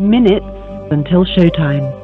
minutes until showtime.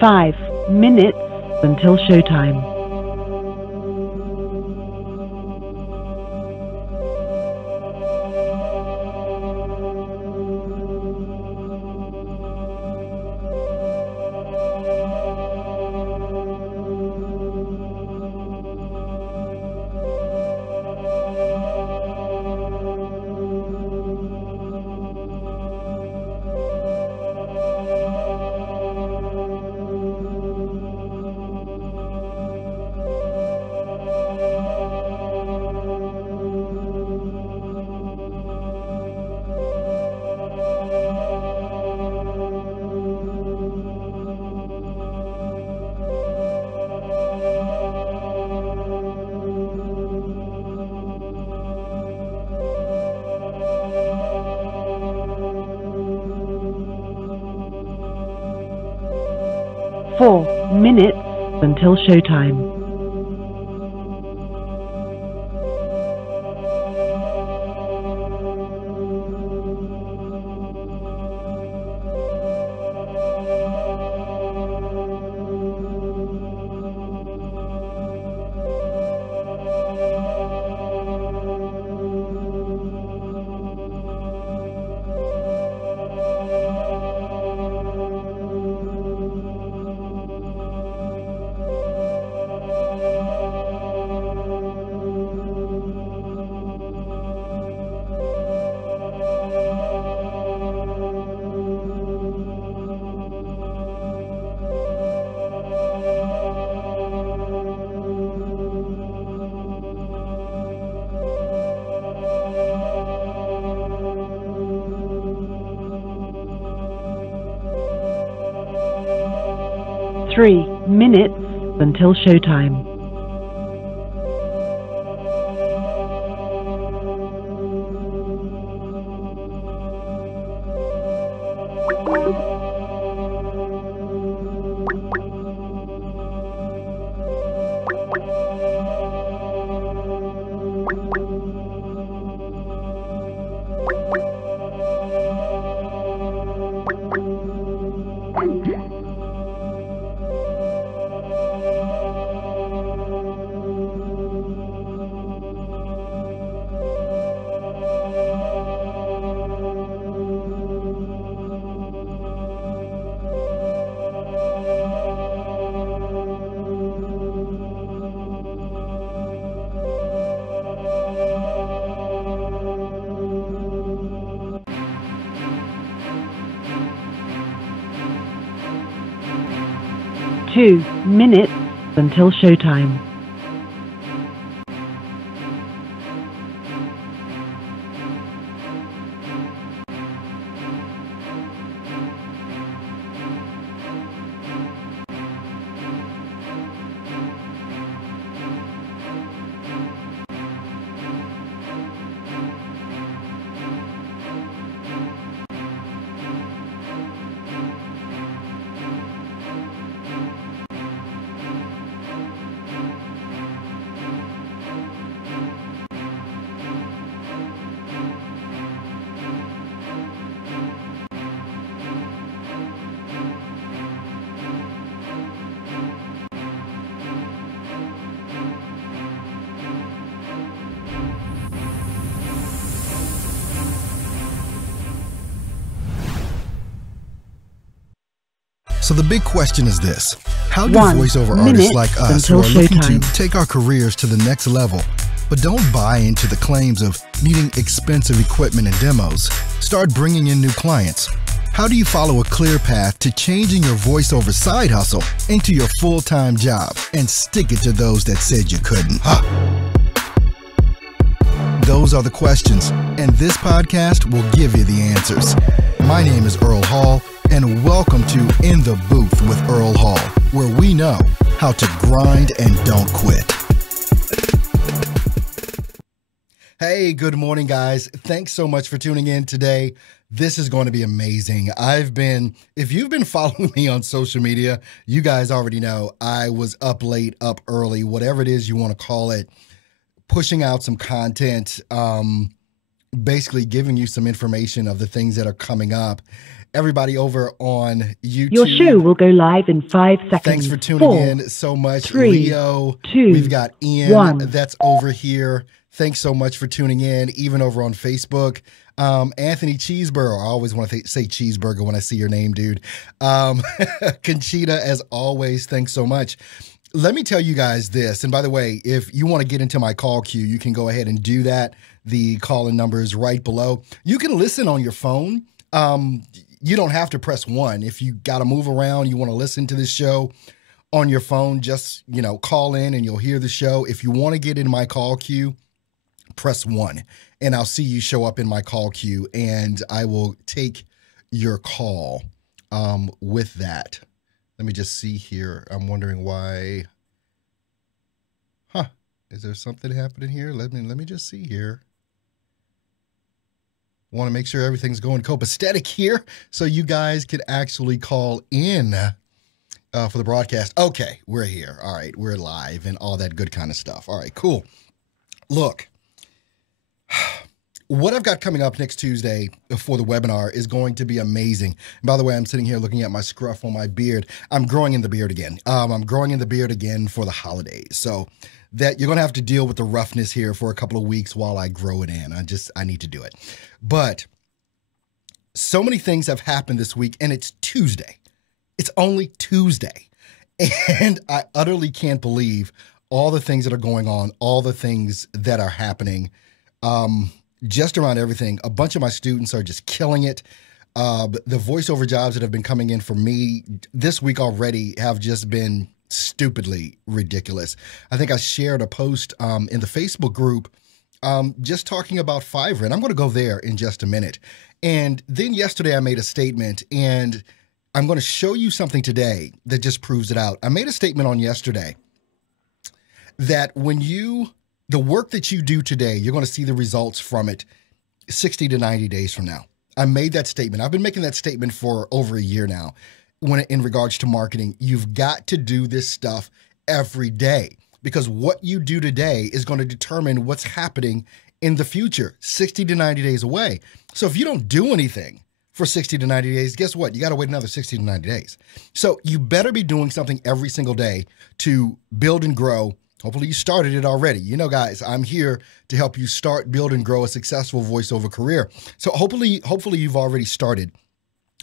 5 minutes until showtime. 4 minutes until showtime. 3 minutes until showtime. 2 minutes until showtime. So the big question is this: how do 1 voiceover minute artists like us who until are looking to showtime. take our careers to the next level, but don't buy into the claims of needing expensive equipment and demos, start bringing in new clients? How do you follow a clear path to changing your voiceover side hustle into your full-time job and stick it to those that said you couldn't? Those are the questions, and this podcast will give you the answers. My name is Earl Hall, and welcome to In the Booth with Earl Hall, where we know how to grind and don't quit. Hey, good morning, guys. Thanks so much for tuning in today. This is going to be amazing. If you've been following me on social media, you guys already know I was up late, up early, whatever it is you want to call it, pushing out some content, basically giving you some information of the things that are coming up. Everybody over on YouTube. Your show will go live in 5 seconds. Thanks for tuning 4, in so much. 3, Leo, 2, we've got Ian 1. that's over here. Thanks so much for tuning in, even over on Facebook. Anthony Cheeseburger. I always want to say cheeseburger when I see your name, dude. Conchita, as always, thanks so much. Let me tell you guys this. And by the way, if you want to get into my call queue, you can go ahead and do that. The call-in number is right below. You can listen on your phone. You don't have to press 1. If you got to move around, you want to listen to this show on your phone, just, call in and you'll hear the show. If you want to get in my call queue, press 1 and I'll see you show up in my call queue and I will take your call with that. Let me just see here. I'm wondering why. Is there something happening here? Let me just see here. Want to make sure everything's going copacetic here so you guys can actually call in for the broadcast. Okay, we're here. All right, we're live and all that good kind of stuff. All right, cool. Look, what I've got coming up next Tuesday for the webinar is going to be amazing. And by the way, I'm sitting here looking at my scruff on my beard. I'm growing in the beard again. I'm growing in the beard again for the holidays. So that you're going to have to deal with the roughness here for a couple of weeks while I grow it in. I need to do it. But so many things have happened this week and it's Tuesday. It's only Tuesday. And I utterly can't believe all the things that are going on, all the things that are happening. Just around everything. A bunch of my students are just killing it. The voiceover jobs that have been coming in for me this week already have just been stupidly ridiculous. I think I shared a post in the Facebook group just talking about Fiverr, and I'm going to go there in just a minute. And then yesterday I made a statement, and I'm going to show you something today that just proves it out. I made a statement on yesterday that the work that you do today, you're going to see the results from it 60 to 90 days from now. I made that statement. I've been making that statement for over a year now. In regards to marketing, you've got to do this stuff every day because what you do today is going to determine what's happening in the future, 60 to 90 days away. So if you don't do anything for 60 to 90 days, guess what? You got to wait another 60 to 90 days. So you better be doing something every single day to build and grow. Hopefully you started it already. Guys, I'm here to help you start, build, and grow a successful voiceover career. So hopefully you've already started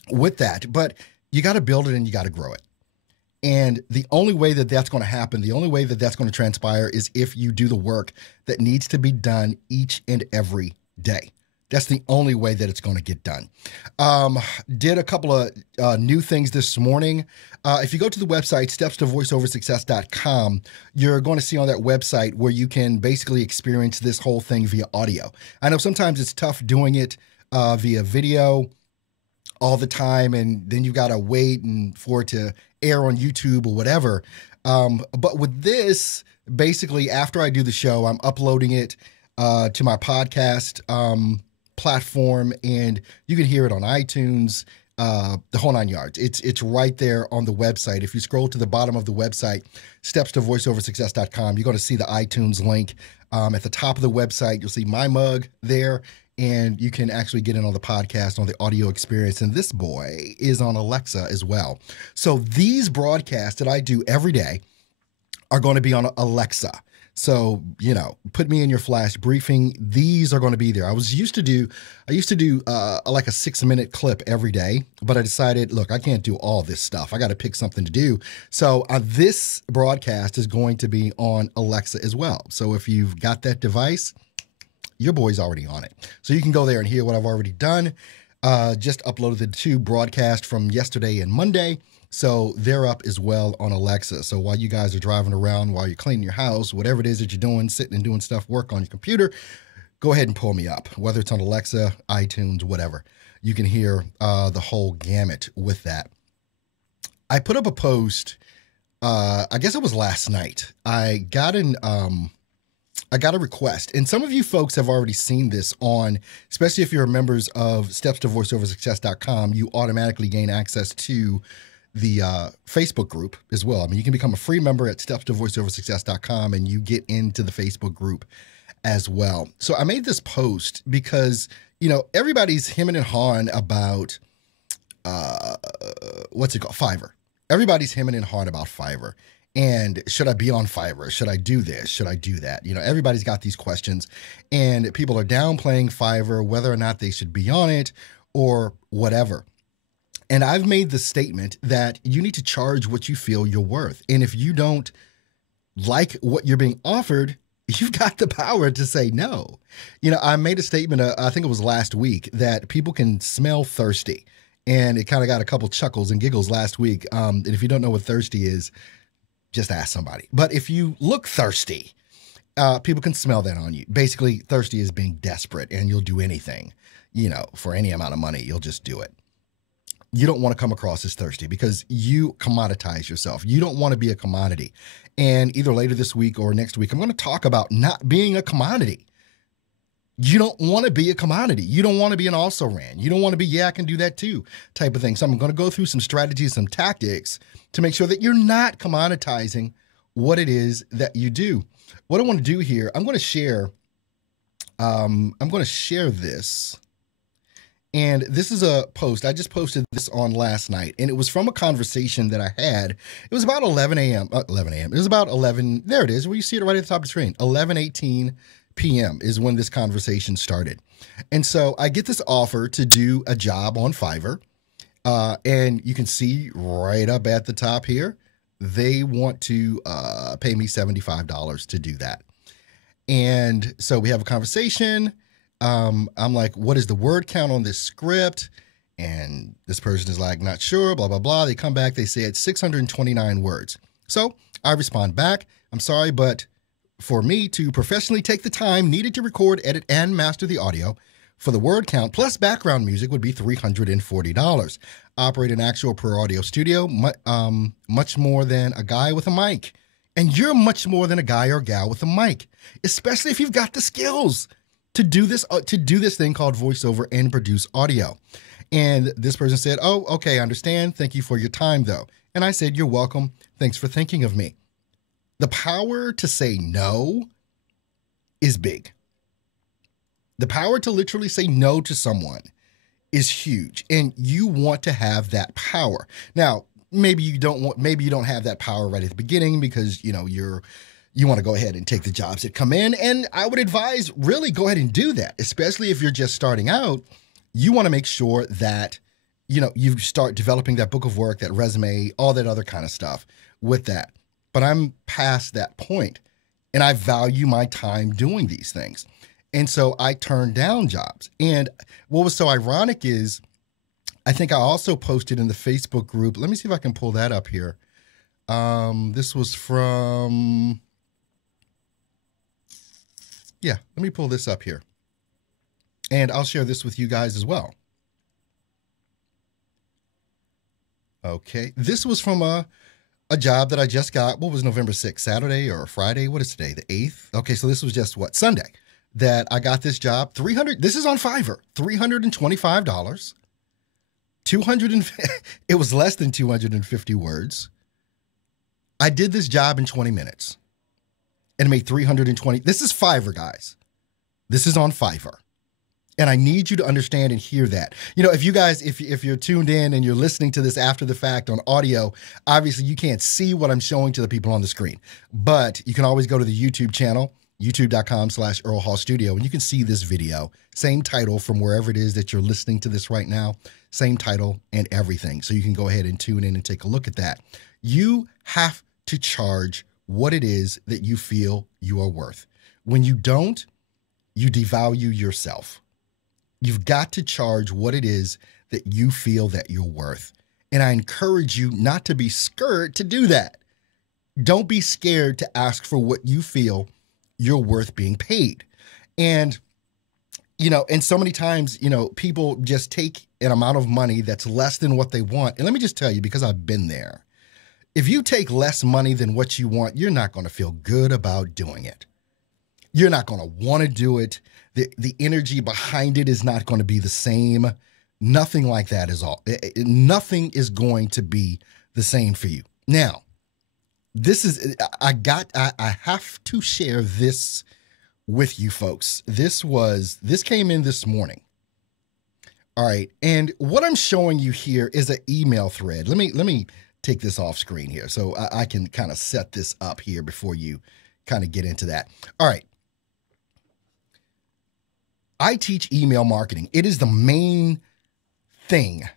with that, but you got to build it and you got to grow it. And the only way that that's going to happen, the only way that that's going to transpire is if you do the work that needs to be done each and every day. That's the only way that it's going to get done. Did a couple of new things this morning. If you go to the website, stepstovoiceoversuccess.com, you're going to see on that website where you can basically experience this whole thing via audio. I know sometimes it's tough doing it via video all the time, and then you've got to wait for it to air on YouTube or whatever. But with this, basically, after I do the show, I'm uploading it to my podcast platform, and you can hear it on iTunes, the whole 9 yards. It's right there on the website. If you scroll to the bottom of the website, stepstovoiceoversuccess.com, you're going to see the iTunes link. At the top of the website, you'll see my mug there, and you can actually get in on the podcast, on the audio experience. And this boy is on Alexa as well. So these broadcasts that I do every day are going to be on Alexa. So, put me in your flash briefing. These are going to be there. I used to do like a 6-minute clip every day, but I decided, look, I can't do all this stuff. I got to pick something to do. So this broadcast is going to be on Alexa as well. So if you've got that device, your boy's already on it. So you can go there and hear what I've already done. Just uploaded the 2 broadcasts from yesterday and Monday. So they're up as well on Alexa. So while you guys are driving around, while you're cleaning your house, whatever it is that you're doing, sitting and doing stuff, work on your computer, go ahead and pull me up, whether it's on Alexa, iTunes, whatever. You can hear the whole gamut with that. I put up a post, I guess it was last night. I got a request, and some of you folks have already seen this on, especially if you're members of StepsToVoiceOverSuccess.com, you automatically gain access to the Facebook group as well. I mean, you can become a free member at StepsToVoiceOverSuccess.com, and you get into the Facebook group as well. So I made this post because, everybody's hemming and hawing about, what's it called? Fiverr. Everybody's hemming and hawing about Fiverr. And should I be on Fiverr? Should I do this? Should I do that? Everybody's got these questions, and people are downplaying Fiverr, whether or not they should be on it or whatever. And I've made the statement that you need to charge what you feel you're worth. And if you don't like what you're being offered, you've got the power to say no. I made a statement, I think it was last week, that people can smell thirsty. And it kind of got a couple chuckles and giggles last week. And if you don't know what thirsty is, just ask somebody. But if you look thirsty, people can smell that on you. Basically, thirsty is being desperate, and you'll do anything, for any amount of money, you'll just do it. You don't want to come across as thirsty because you commoditize yourself. You don't want to be a commodity. And either later this week or next week, I'm going to talk about not being a commodity. You don't want to be a commodity. You don't want to be an also-ran. You don't want to be, yeah, I can do that too, type of thing. So I'm going to go through some strategies, some tactics to make sure that you're not commoditizing what it is that you do. What I want to do here, I'm going to share this. And this is a post. I just posted this on last night, and it was from a conversation that I had. It was about 11 a.m. 11 a.m. It was about 11. There it is. Where you see it right at the top of the screen. 11:18 p.m. is when this conversation started. And so I get this offer to do a job on Fiverr. And you can see right up at the top here, they want to pay me $75 to do that. And so we have a conversation. I'm like, what is the word count on this script? And this person is like, not sure, blah, blah, blah. They come back, they say it's 629 words. So I respond back, I'm sorry, but for me to professionally take the time needed to record, edit, and master the audio for the word count plus background music would be $340. Operate an actual per audio studio, much more than a guy with a mic. And you're much more than a guy or gal with a mic, especially if you've got the skills to do this thing called voiceover and produce audio. And this person said, oh, okay, I understand. Thank you for your time, though. And I said, you're welcome. Thanks for thinking of me. The power to say no is big. The power to literally say no to someone is huge. And you want to have that power. Now, maybe you don't have that power right at the beginning because, you want to go ahead and take the jobs that come in. And I would advise really go ahead and do that, especially if you're just starting out. You want to make sure that, you start developing that book of work, that resume, all that other kind of stuff with that. But I'm past that point, and I value my time doing these things. And so I turned down jobs. And what was so ironic is I think I also posted in the Facebook group. Let me see if I can pull that up here. This was from... Yeah, let me pull this up here. And I'll share this with you guys as well. Okay, this was from a job that I just got. What was November 6th, Saturday or Friday? What is today, the 8th? Okay, so this was just what, Sunday, that I got this job. This is on Fiverr, $325. It was less than 250 words. I did this job in 20 minutes. And made $320. This is Fiverr, guys. This is on Fiverr. And I need you to understand and hear that. You know, if you guys, if you're tuned in and you're listening to this after the fact on audio, obviously you can't see what I'm showing to the people on the screen. But you can always go to the YouTube channel, youtube.com/Earl Hall Studio, and you can see this video. Same title from wherever it is that you're listening to this right now. Same title and everything. So you can go ahead and tune in and take a look at that. You have to charge what it is that you feel you are worth. When you don't, you devalue yourself. You've got to charge what it is that you feel that you're worth. And I encourage you not to be scared to do that. Don't be scared to ask for what you feel you're worth being paid. And, you know, and so many times, you know, people just take an amount of money that's less than what they want. And let me just tell you, because I've been there, if you take less money than what you want, you're not going to feel good about doing it. You're not going to want to do it. The energy behind it is not going to be the same. Nothing like that is all. Nothing is going to be the same for you. Now, I have to share this with you folks. This came in this morning. All right. And what I'm showing you here is an email thread. Let me take this off screen here so I can kind of set this up here before you kind of get into that. All right. I teach email marketing. It is the main thing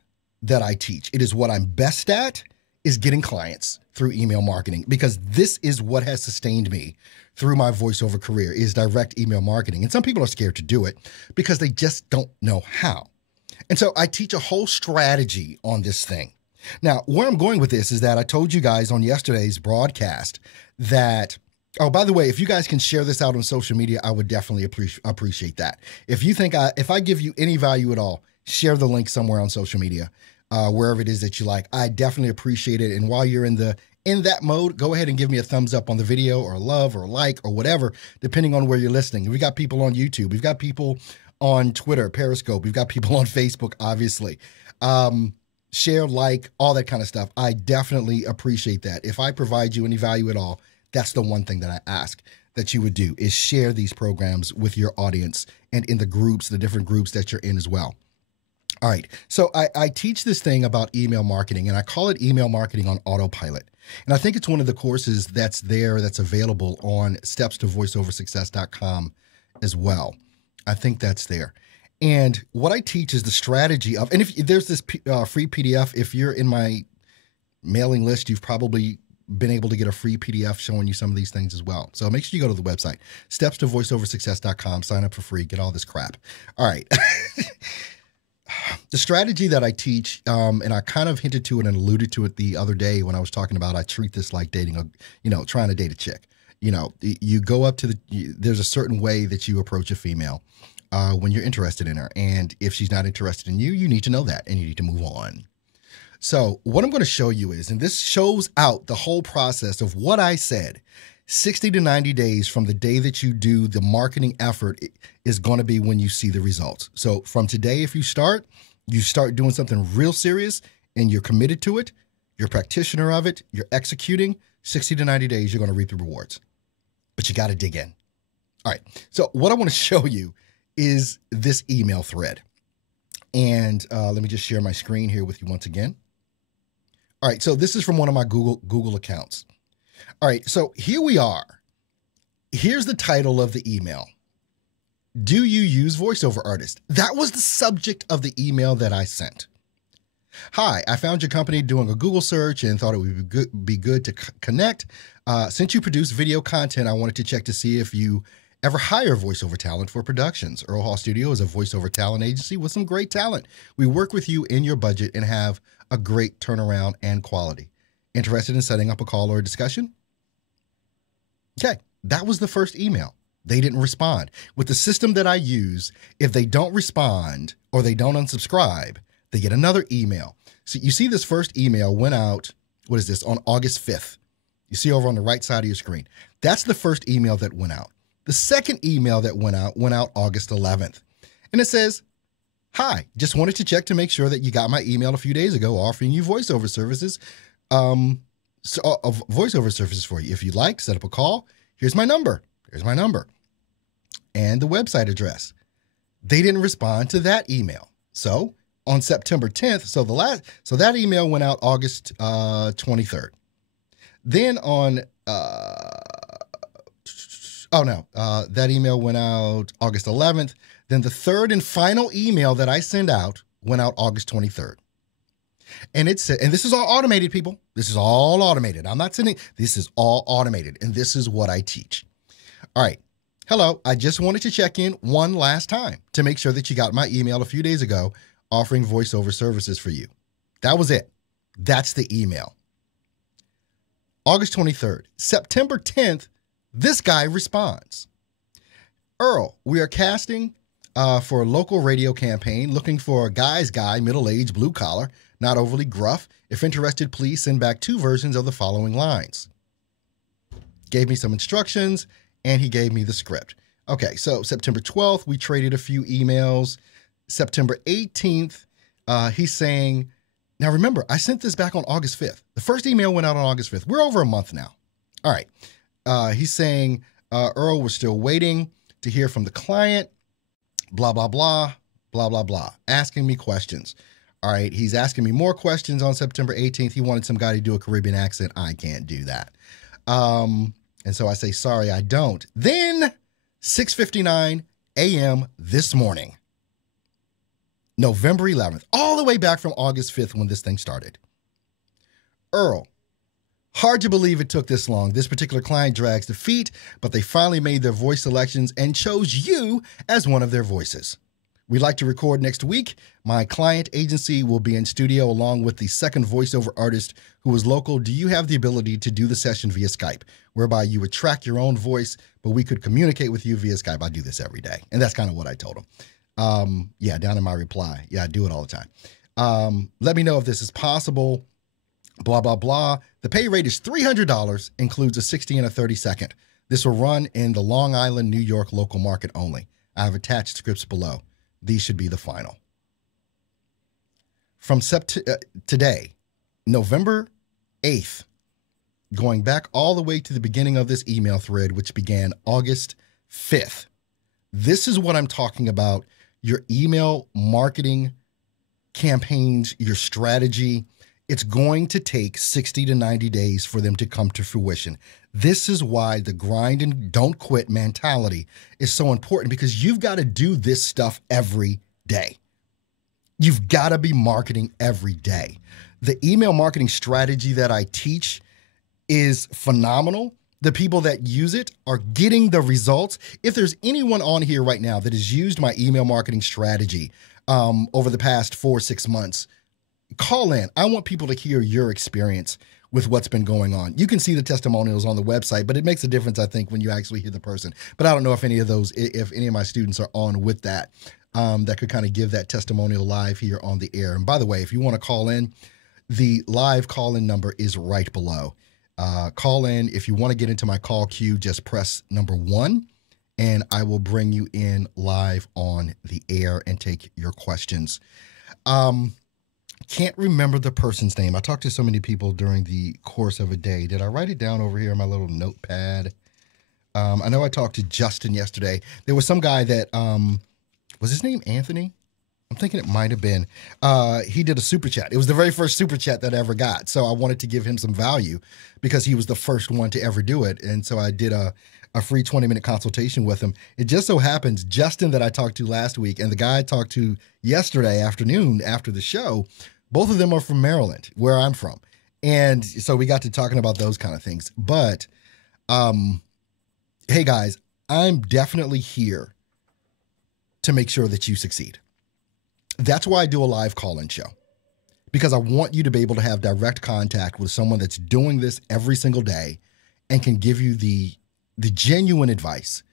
that I teach. It is what I'm best at, is getting clients through email marketing, because this is what has sustained me through my voiceover career, is direct email marketing. And some people are scared to do it because they just don't know how. And so I teach a whole strategy on this thing. Now, where I'm going with this is that I told you guys on yesterday's broadcast that, oh, by the way, if you guys can share this out on social media, I would definitely appreciate that. If you think if I give you any value at all, share the link somewhere on social media, wherever it is that you like. I definitely appreciate it. And while you're in that mode, go ahead and give me a thumbs up on the video, or love, or like, or whatever, depending on where you're listening. We got people on YouTube. We've got people on Twitter, Periscope. We've got people on Facebook, obviously. Share, like, all that kind of stuff. I definitely appreciate that. If I provide you any value at all, that's the one thing that I ask that you would do, is share these programs with your audience and in the groups, the different groups that you're in as well. All right. So I teach this thing about email marketing, and I call it email marketing on autopilot. And I think it's one of the courses that's available on stepstovoiceoversuccess.com as well. I think that's there. And what I teach is the strategy of, and if there's this free PDF, if you're in my mailing list, you've probably been able to get a free PDF showing you some of these things as well. So make sure you go to the website, stepstovoiceoversuccess.com, sign up for free, get all this crap. All right. The strategy that I teach, and I kind of hinted to it and alluded to it the other day when I was talking about, I treat this like dating trying to date a chick. You know, you go up to there's a certain way that you approach a female when you're interested in her. And if she's not interested in you, you need to know that and you need to move on. So what I'm going to show you is, and this shows out the whole process of what I said, 60 to 90 days from the day that you do the marketing effort is going to be when you see the results. So from today, if you start doing something real serious and you're committed to it, you're a practitioner of it, you're executing, 60 to 90 days, you're going to reap the rewards. But you got to dig in. All right. So what I want to show you is this email thread. And let me just share my screen here with you once again. All right, so this is from one of my Google accounts. All right, so here we are. Here's the title of the email. Do you use VoiceOver Artist? That was the subject of the email that I sent. Hi, I found your company doing a Google search and thought it would be good to connect. Since you produce video content, I wanted to check to see if you ever hire voiceover talent for productions. Earl Hall Studio is a voiceover talent agency with some great talent. We work with you in your budget and have a great turnaround and quality. Interested in setting up a call or a discussion? Okay, that was the first email. They didn't respond. With the system that I use, if they don't respond or they don't unsubscribe, they get another email. So you see this first email went out, what is this, on August 5th. You see over on the right side of your screen. That's the first email that went out. The second email that went out August 11th. And it says, hi, just wanted to check to make sure that you got my email a few days ago offering you voiceover services, voiceover services for you. If you'd like, set up a call. Here's my number. Here's my number. And the website address. They didn't respond to that email. So on September 10th, so that email went out August 23rd. Then on that email went out August 11th. Then the third and final email that I send out went out August 23rd. And it said, and this is all automated, people. This is all automated. I'm not sending, this is all automated. And this is what I teach. All right. Hello. I just wanted to check in one last time to make sure that you got my email a few days ago offering voiceover services for you. That was it. That's the email. August 23rd. September 10th, this guy responds. Earl, we are casting for a local radio campaign looking for a guy's guy, middle-aged, blue-collar, not overly gruff. If interested, please send back 2 versions of the following lines. Gave me some instructions, and he gave me the script. Okay, so September 12th, we traded a few emails. September 18th, he's saying, now remember, I sent this back on August 5th. The first email went out on August 5th. We're over a month now. All right. He's saying, Earl, we're still waiting to hear from the client, blah, blah, blah, blah, blah, blah, asking me questions. All right, he's asking me more questions on September 18th. He wanted some guy to do a Caribbean accent. I can't do that. And so I say, sorry, I don't. Then 6:59 a.m. this morning, November 11th, all the way back from August 5th when this thing started. Earl, hard to believe it took this long. This particular client drags their feet, but they finally made their voice selections and chose you as one of their voices. We'd like to record next week. My client agency will be in studio along with the second voiceover artist who is local. Do you have the ability to do the session via Skype, whereby you would track your own voice, but we could communicate with you via Skype? I do this every day. And that's kind of what I told him. Yeah, down in my reply. Yeah, I do it all the time. Let me know if this is possible. Blah, blah, blah. The pay rate is $300, includes a 60 and a 30-second. This will run in the Long Island, New York local market only. I have attached scripts below. These should be the final. From today, November 8th, going back all the way to the beginning of this email thread, which began August 5th. This is what I'm talking about. Your email marketing campaigns, your strategy. It's going to take 60 to 90 days for them to come to fruition. This is why the grind and don't quit mentality is so important, because you've got to do this stuff every day. You've got to be marketing every day. The email marketing strategy that I teach is phenomenal. The people that use it are getting the results. If there's anyone on here right now that has used my email marketing strategy over the past 4 or 6 months, call in. I want people to hear your experience with what's been going on. You can see the testimonials on the website, but it makes a difference, I think, when you actually hear the person. But I don't know if any of my students are on with that, that could kind of give that testimonial live here on the air. And by the way, if you want to call in, the live call-in number is right below. Call in. If you want to get into my call queue, just press number 1, and I will bring you in live on the air and take your questions. Can't remember the person's name. I talked to so many people during the course of a day. Did I write it down over here on my little notepad? I know I talked to Justin yesterday. There was some guy that, was his name Anthony? I'm thinking it might have been. He did a super chat. It was the very first super chat that I ever got. So I wanted to give him some value because he was the first one to ever do it. And so I did a free 20-minute consultation with him. It just so happens, Justin that I talked to last week and the guy I talked to yesterday afternoon after the show, both of them are from Maryland, where I'm from. And so we got to talking about those kind of things. But, hey guys, I'm definitely here to make sure that you succeed. That's why I do a live call-in show, because I want you to be able to have direct contact with someone that's doing this every single day and can give you the genuine advice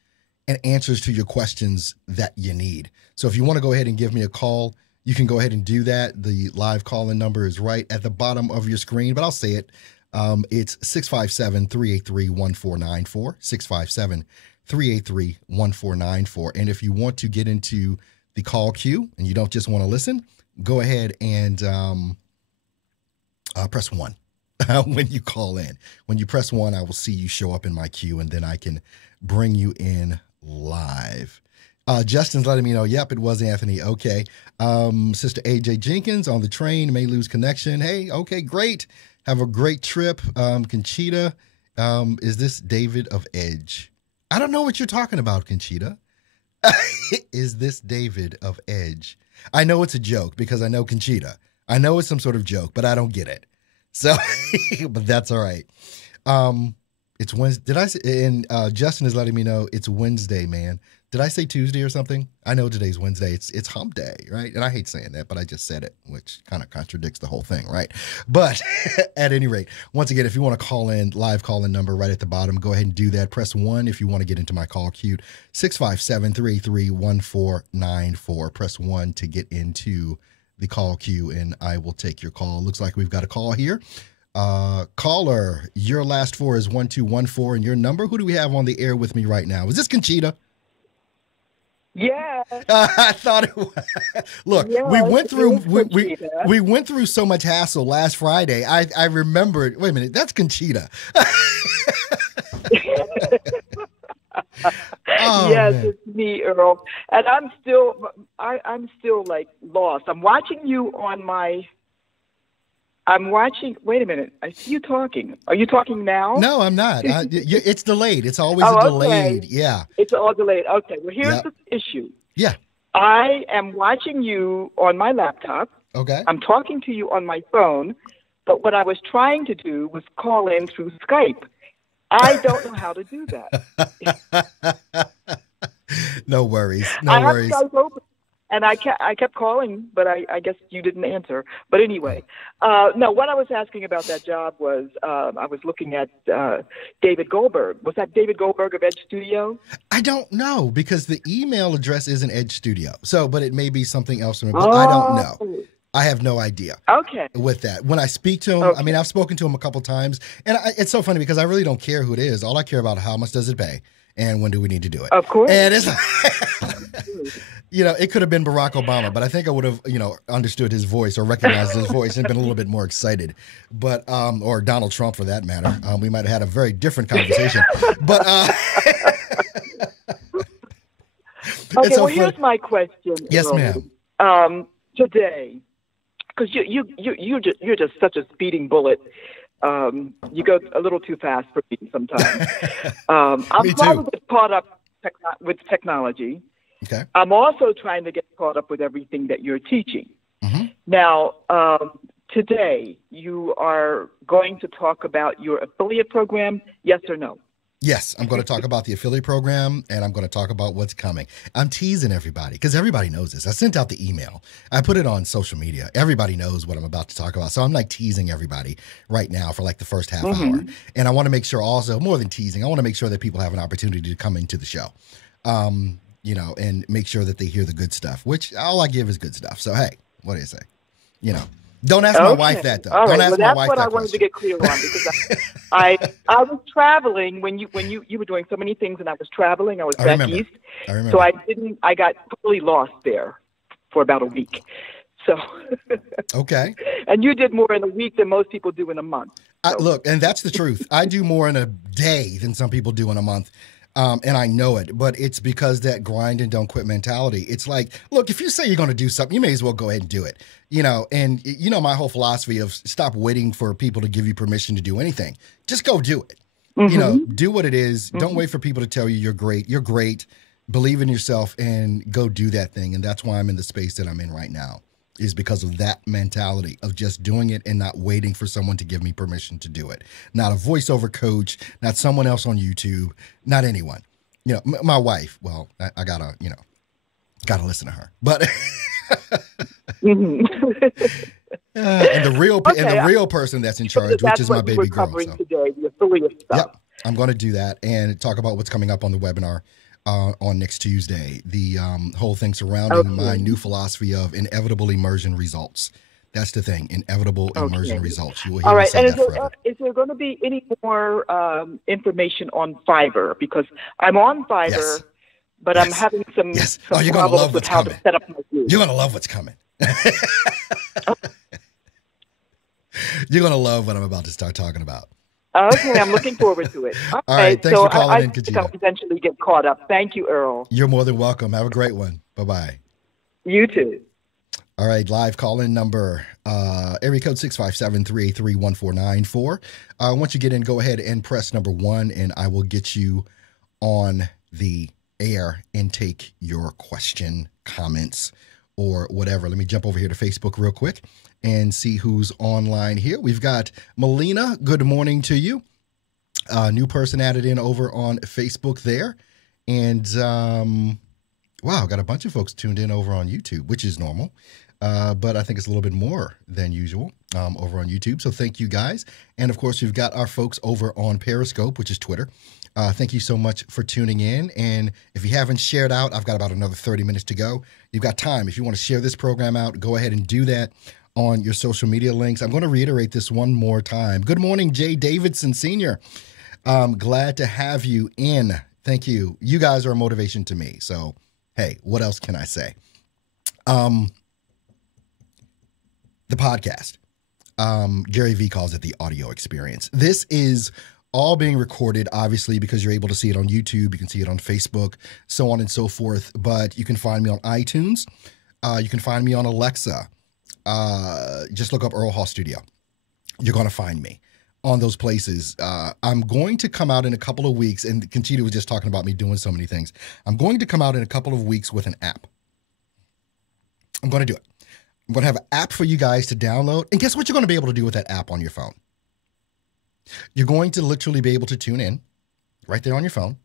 and answers to your questions that you need. So if you want to go ahead and give me a call, you can go ahead and do that. The live call-in number is right at the bottom of your screen, but I'll say it. It's 657-383-1494, 657-383-1494. And if you want to get into the call queue and you don't just want to listen, go ahead and press 1 when you call in. When you press 1, I will see you show up in my queue, and then I can bring you in live. Justin's letting me know, yep, it was Anthony. Okay. Sister AJ Jenkins on the train, may lose connection. Hey, okay, great. Have a great trip. Conchita, is this David of Edge? I don't know what you're talking about, Conchita. Is this David of Edge? I know it's a joke because I know Conchita. I know it's some sort of joke, but I don't get it. So, but that's all right. It's Wednesday. Did I say, and Justin is letting me know it's Wednesday, man. Did I say Tuesday or something? I know today's Wednesday. It's hump day, right? And I hate saying that, but I just said it, which kind of contradicts the whole thing, right? But at any rate, once again, if you want to call in, live call-in number right at the bottom, go ahead and do that. Press 1 if you want to get into my call queue. 657-331-1494. Press 1 to get into the call queue, and I will take your call. Looks like we've got a call here. Caller, your last 4 is 1214, and your number. Who do we have on the air with me right now? Is this Conchita? Yeah. I thought it was. Look, yes, we went through so much hassle last Friday. I remembered. Wait a minute, that's Conchita. Oh, yes, man. it's me, Earl, and I'm still like lost. I'm watching you on my. I'm watching. Wait a minute. I see you talking. Are you talking now? No, I'm not. It's delayed. It's always delayed. Okay. Yeah. It's all delayed. Okay. Well, here's Yep. the issue. Yeah. I am watching you on my laptop. Okay. I'm talking to you on my phone, but what I was trying to do was call in through Skype. I don't know how to do that. No worries. I No worries. have Skype open, and I kept calling, but I guess you didn't answer. But anyway, no, what I was asking about that job was I was looking at David Goldberg. Was that David Goldberg of Edge Studio? I don't know because the email address isn't Edge Studio. So, but it may be something else. But I don't know. I have no idea. Okay. With that, when I speak to him, Okay. I mean, I've spoken to him a couple times, and it's so funny because I really don't care who it is. All I care about is how much does it pay, and when do we need to do it. Of course. And it's, it could have been Barack Obama, but I think I would have, understood his voice or recognized his voice and been a little bit more excited. But or Donald Trump for that matter. We might have had a very different conversation. But okay. so Well, here's my question. Yes, Earl. ma'am. Today, because you're just such a speeding bullet. You go a little too fast for me sometimes. I'm Me trying too. to get caught up with technology. Okay. I'm also trying to get caught up with everything that you're teaching. Mm-hmm. Now, today, you are going to talk about your affiliate program, yes or no? Yes, I'm going to talk about the affiliate program, and I'm going to talk about what's coming. I'm teasing everybody because everybody knows this. I sent out the email. I put it on social media. Everybody knows what I'm about to talk about. So I'm like teasing everybody right now for like the first half hour. And I want to make sure also, more than teasing, I want to make sure that people have an opportunity to come into the show, and make sure that they hear the good stuff, which all I give is good stuff. So, hey, what do you say? Don't ask my wife that, though. All Don't right. ask Well, my that's wife what that I wanted to question. get clear on because I was traveling when you were doing so many things, and I was traveling. I was back remember. east, I remember. so I got totally lost there for about a week. So Okay. and you did more in a week than most people do in a month. So. Look, and that's the truth. I do more in a day than some people do in a month. And I know it, but it's because that grind and don't quit mentality. It's like, look, if you say you're going to do something, you may as well go ahead and do it. And my whole philosophy of stop waiting for people to give you permission to do anything. Just go do it. Do what it is. Don't wait for people to tell you you're great. You're great. Believe in yourself and go do that thing. And that's why I'm in the space that I'm in right now, is because of that mentality of just doing it and not waiting for someone to give me permission to do it. Not a voiceover coach, not someone else on YouTube, not anyone. My wife, well, I gotta listen to her. But and the real person that's in charge, which is my baby girl. So. Today, the affiliate stuff. Yep, I'm going to do that and talk about what's coming up on the webinar on next Tuesday. The whole thing surrounding my new philosophy of inevitable immersion results. That's the thing, inevitable immersion results. You will hear All me right, say and that forever. is there going to be any more information on Fiverr? Because I'm on Fiverr, Yes. but I'm having some, Yes. some You're going to problems love with what's how coming. to set up my group. You're going to love what's coming. You're going to love what I'm about to start talking about. Okay, I'm looking forward to it. All Okay, right. Thanks so for calling I in, think I'll Kajita. eventually get caught up. Thank you, Earl. You're more than welcome. Have a great one. Bye-bye. You too. All right, live call-in number, area code 657-383-1494. Once you get in, go ahead and press number 1, and I will get you on the air and take your question, comments, or whatever. Let me jump over here to Facebook real quick and see who's online here. We've got Melina. Good morning to you. New person added in over on Facebook there. And, wow, got a bunch of folks tuned in over on YouTube, which is normal. But I think it's a little bit more than usual over on YouTube. So thank you guys. And of course, we've got our folks over on Periscope, which is Twitter. Thank you so much for tuning in. And if you haven't shared out, I've got about another 30 minutes to go. You've got time. If you want to share this program out, go ahead and do that on your social media links. I'm going to reiterate this one more time. Good morning, Jay Davidson Sr. Glad to have you in. Thank you. You guys are a motivation to me. So, hey, what else can I say? The podcast. Gary Vee calls it the audio experience. This is all being recorded, obviously, because you're able to see it on YouTube. You can see it on Facebook, so on and so forth. But you can find me on iTunes. You can find me on Alexa. Just look up Earl Hall Studio. You're going to find me on those places. I'm going to come out in a couple of weeks, and Conchita was just talking about me doing so many things. I'm going to come out in a couple of weeks with an app. I'm going to do it. I'm going to have an app for you guys to download. And guess what you're going to be able to do with that app on your phone? You're going to literally be able to tune in right there on your phone,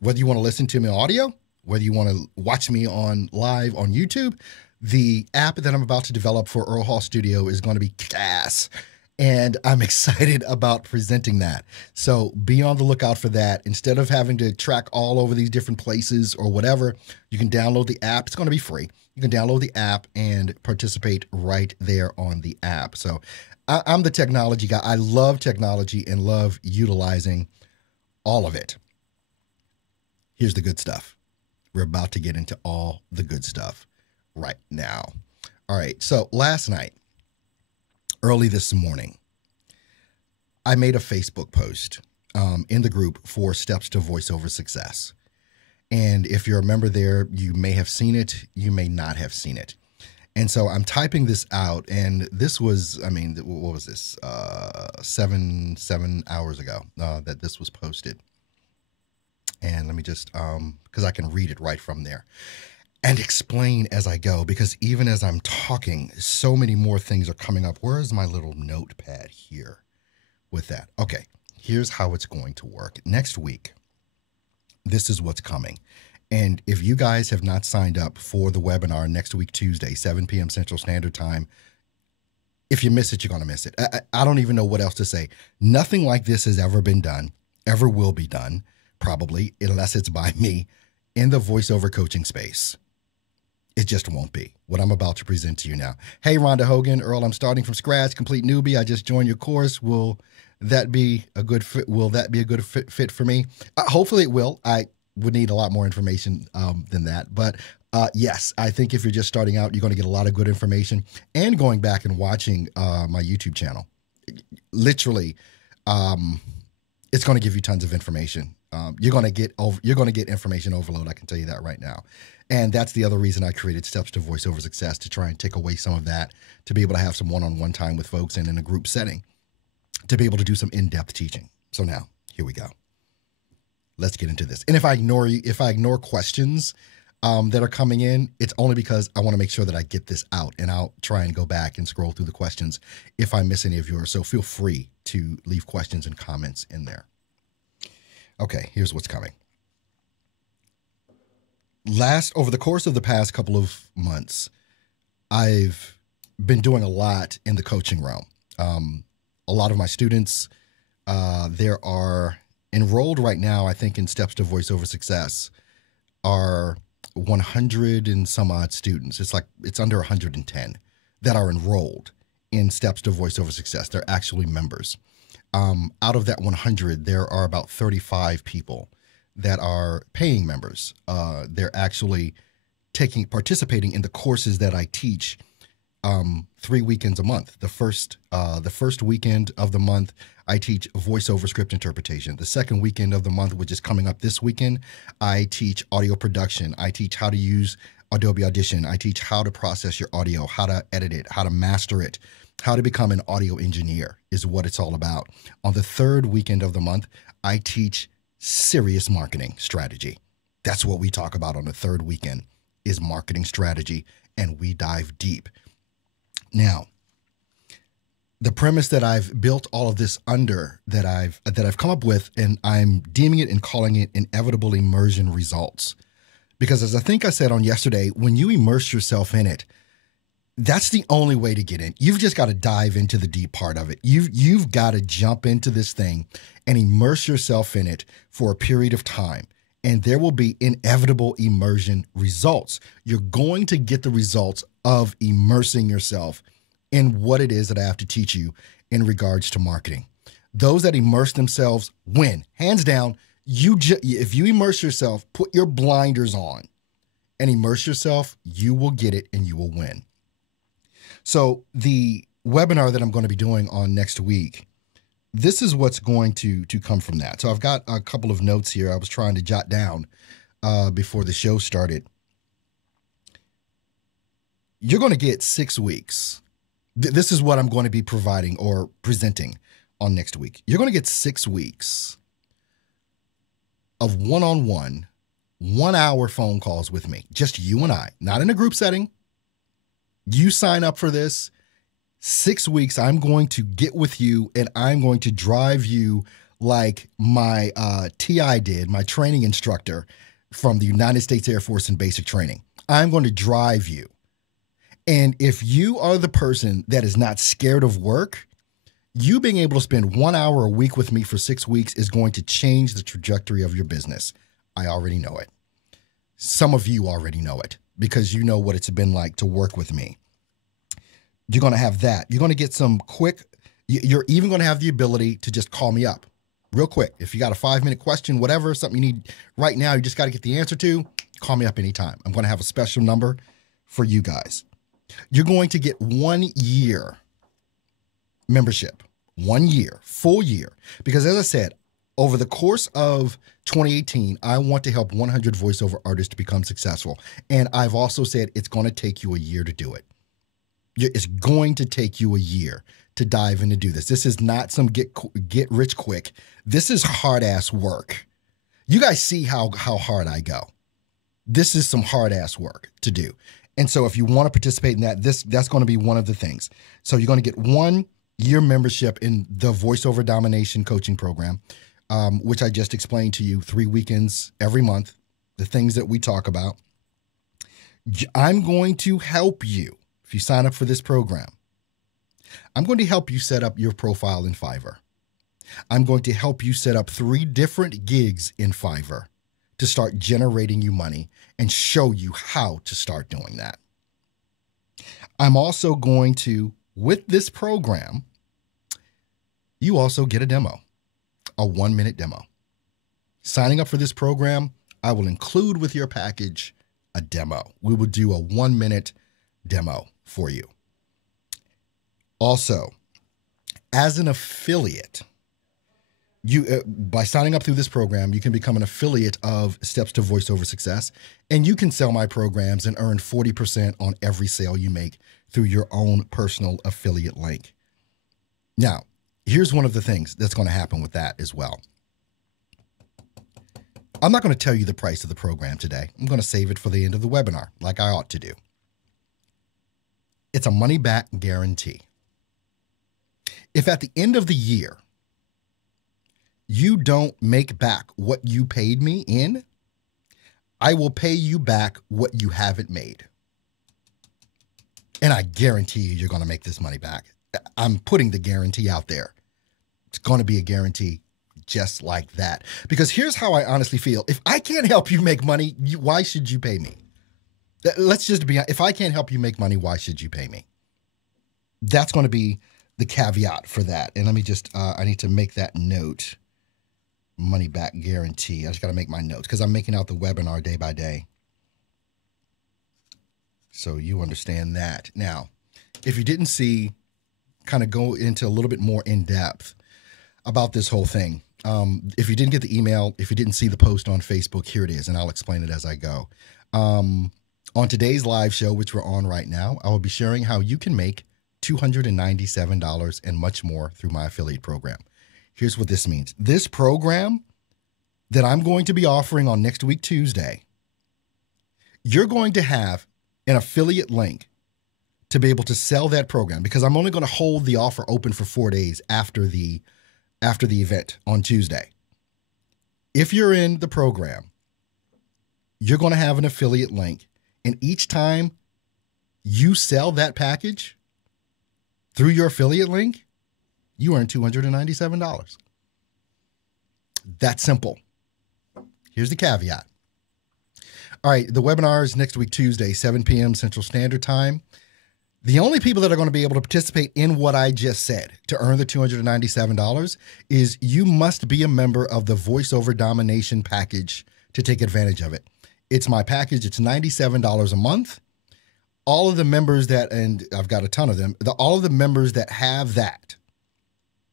whether you want to listen to me audio, whether you want to watch me on live on YouTube. The app that I'm about to develop for Earl Hall Studio is going to be gas. And I'm excited about presenting that. So be on the lookout for that. Instead of having to track all over these different places or whatever, you can download the app. It's going to be free. You can download the app and participate right there on the app. So I'm the technology guy. I love technology and love utilizing all of it. Here's the good stuff. We're about to get into all the good stuff right now. All right. So last night, early this morning, I made a Facebook post in the group for Steps to Voiceover Success. And if you're a member there, you may have seen it, you may not have seen it. And so I'm typing this out, and this was, I mean, what was this? 7 hours ago that this was posted. And let me just, because I can read it right from there and explain as I go, because even as I'm talking, so many more things are coming up. Where is my little notepad here with that? Okay, here's how it's going to work. Next week, this is what's coming. And if you guys have not signed up for the webinar next week, Tuesday, 7 p.m. Central Standard Time, if you miss it, you're going to miss it. I don't even know what else to say. Nothing like this has ever been done, ever will be done, probably, unless it's by me, in the voiceover coaching space. It just won't be what I'm about to present to you now. Hey, Rhonda Hogan, Earl, I'm starting from scratch, complete newbie. I just joined your course. Will that be a good fit? Will that be a good fit for me? Hopefully it will. I would need a lot more information than that. But yes, I think if you're just starting out, you're going to get a lot of good information. And going back and watching my YouTube channel, literally, it's going to give you tons of information. You're going to get information overload. I can tell you that right now. And that's the other reason I created Steps to Voiceover Success, to try and take away some of that, to be able to have some one-on-one time with folks and in a group setting, to be able to do some in-depth teaching. So now, here we go. Let's get into this. And if I ignore questions that are coming in, it's only because I want to make sure that I get this out, and I'll try and go back and scroll through the questions if I miss any of yours. So feel free to leave questions and comments in there. Okay, here's what's coming. Over the course of the past couple of months, I've been doing a lot in the coaching realm. A lot of my students, there are enrolled right now, I think, in Steps to Voiceover Success are 100 and some odd students. It's under 110 that are enrolled in Steps to Voiceover Success. They're actually members. Out of that 100, there are about 35 people that are paying members. They're actually participating in the courses that I teach 3 weekends a month. The first weekend of the month, I teach voiceover script interpretation. The second weekend of the month, which is coming up this weekend, I teach audio production. I teach how to use Adobe Audition. I teach how to process your audio, how to edit it, how to master it, how to become an audio engineer is what it's all about. On the third weekend of the month, I teach serious marketing strategy. That's what we talk about on the third weekend is marketing strategy, and we dive deep. Now, the premise that I've built all of this under, that I've come up with, and I'm deeming it and calling it inevitable immersion results. Because as I think I said on yesterday, when you immerse yourself in it, that's the only way to get in. You've just got to dive into the deep part of it. You've got to jump into this thing and immerse yourself in it for a period of time. And there will be inevitable immersion results. You're going to get the results of immersing yourself in what it is that I have to teach you in regards to marketing. Those that immerse themselves win. Hands down, if you immerse yourself, put your blinders on and immerse yourself, you will get it and you will win. So the webinar that I'm going to be doing on next week, this is what's going to come from that. So I've got a couple of notes here I was trying to jot down before the show started. You're going to get 6 weeks. This is what I'm going to be providing or presenting on next week. You're going to get 6 weeks of one-on-one, 1-hour phone calls with me. Just you and I, not in a group setting. You sign up for this. 6 weeks, I'm going to get with you and I'm going to drive you like my TI did, my training instructor from the United States Air Force in basic training. I'm going to drive you. And if you are the person that is not scared of work, you being able to spend 1 hour a week with me for 6 weeks is going to change the trajectory of your business. I already know it. Some of you already know it because you know what it's been like to work with me. You're going to have that. You're going to get some quick, you're even going to have the ability to just call me up real quick. If you got a 5-minute question, whatever, something you need right now, you just got to get the answer to, call me up anytime. I'm going to have a special number for you guys. You're going to get 1 year membership, 1 year, full year. Because as I said, over the course of 2018, I want to help 100 voiceover artists to become successful. And I've also said it's going to take you a year to do it. It's going to take you a year to dive in to do this. This is not some get rich quick. This is hard ass work. You guys see how hard I go. This is some hard ass work to do. And so if you want to participate in that, that's going to be one of the things. So you're going to get 1 year membership in the Voiceover Domination Coaching Program, which I just explained to you, 3 weekends every month, the things that we talk about. I'm going to help you. If you sign up for this program, I'm going to help you set up your profile in Fiverr. I'm going to help you set up 3 different gigs in Fiverr to start generating you money and show you how to start doing that. I'm also going to, with this program, you also get a demo, a 1-minute demo. Signing up for this program, I will include with your package a demo. We will do a 1-minute demo for you. Also, as an affiliate, you by signing up through this program, you can become an affiliate of Steps to Voiceover Success, and you can sell my programs and earn 40% on every sale you make through your own personal affiliate link. Now, here's one of the things that's going to happen with that as well. I'm not going to tell you the price of the program today. I'm going to save it for the end of the webinar, like I ought to do. It's a money-back guarantee. If at the end of the year, you don't make back what you paid me in, I will pay you back what you haven't made. And I guarantee you're going to make this money back. I'm putting the guarantee out there. It's going to be a guarantee just like that. Because here's how I honestly feel. If I can't help you make money, why should you pay me? Let's just be, if I can't help you make money, why should you pay me? That's going to be the caveat for that. And let me just, I need to make that note. Money back guarantee. I just got to make my notes because I'm making out the webinar day by day. So you understand that. Now, if you didn't see, kind of go into a little bit more in depth about this whole thing. If you didn't get the email, if you didn't see the post on Facebook, here it is, and I'll explain it as I go. On today's live show, which we're on right now, I will be sharing how you can make $297 and much more through my affiliate program. Here's what this means. This program that I'm going to be offering on next week, Tuesday, you're going to have an affiliate link to be able to sell that program, because I'm only going to hold the offer open for 4 days after the event on Tuesday. If you're in the program, you're going to have an affiliate link, and each time you sell that package through your affiliate link, you earn $297. That's simple. Here's the caveat. All right, the webinar is next week, Tuesday, 7 p.m. Central Standard Time. The only people that are going to be able to participate in what I just said to earn the $297 is you must be a member of the Voiceover Domination package to take advantage of it. It's my package. It's $97 a month. All of the members that, and I've got a ton of them, all of the members that have that,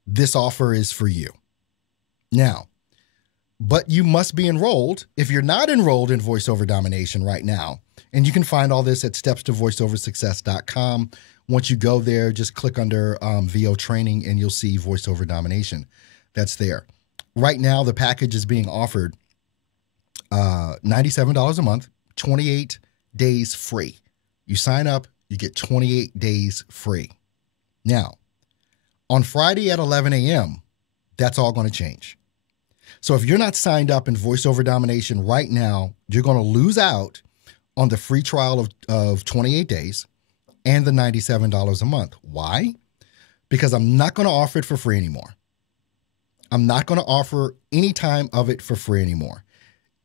this offer is for you. Now, but you must be enrolled. If you're not enrolled in Voiceover Domination right now, and you can find all this at stepstovoiceoversuccess.com. Once you go there, just click under VO Training and you'll see Voiceover Domination. That's there. Right now, the package is being offered $97 a month, 28 days free. You sign up, you get 28 days free. Now, on Friday at 11 a.m., that's all going to change. So if you're not signed up in Voiceover Domination right now, you're going to lose out on the free trial of 28 days and the $97 a month. Why? Because I'm not going to offer it for free anymore. I'm not going to offer any time of it for free anymore.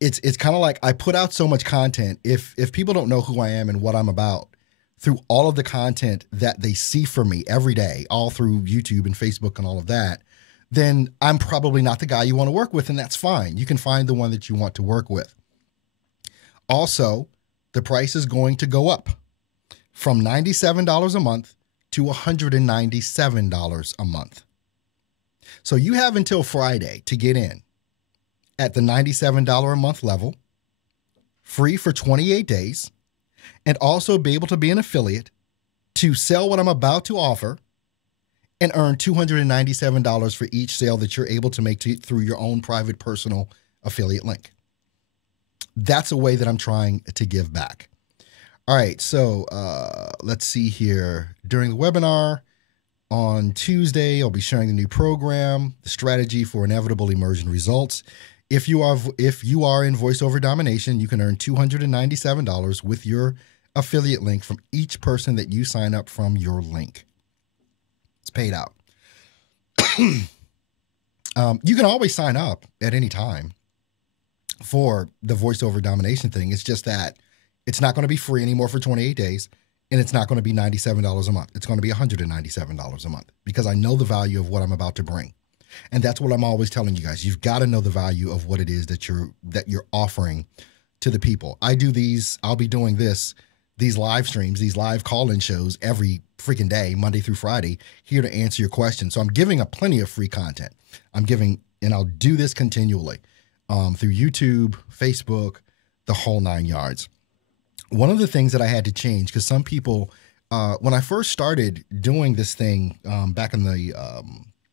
It's kind of like I put out so much content. If people don't know who I am and what I'm about through all of the content that they see from me every day, all through YouTube and Facebook and all of that, then I'm probably not the guy you want to work with, and that's fine. You can find the one that you want to work with. Also, the price is going to go up from $97 a month to $197 a month. So you have until Friday to get in at the $97 a month level, free for 28 days, and also be able to be an affiliate to sell what I'm about to offer and earn $297 for each sale that you're able to make through your own private personal affiliate link. That's a way that I'm trying to give back. All right, so let's see here. During the webinar on Tuesday, I'll be sharing the new program, the strategy for inevitable immersion results. If you are in Voiceover Domination, you can earn $297 with your affiliate link from each person that you sign up from your link. It's paid out. You can always sign up at any time for the Voiceover Domination thing. It's just that it's not going to be free anymore for 28 days, and it's not going to be $97 a month. It's going to be $197 a month because I know the value of what I'm about to bring. And that's what I'm always telling you guys. You've got to know the value of what it is that you're offering to the people. I'll be doing these live streams, these live call-in shows every freaking day, Monday through Friday, here to answer your questions. So I'm giving up plenty of free content. And I'll do this continually through YouTube, Facebook, the whole 9 yards. One of the things that I had to change, because some people, when I first started doing this thing back in the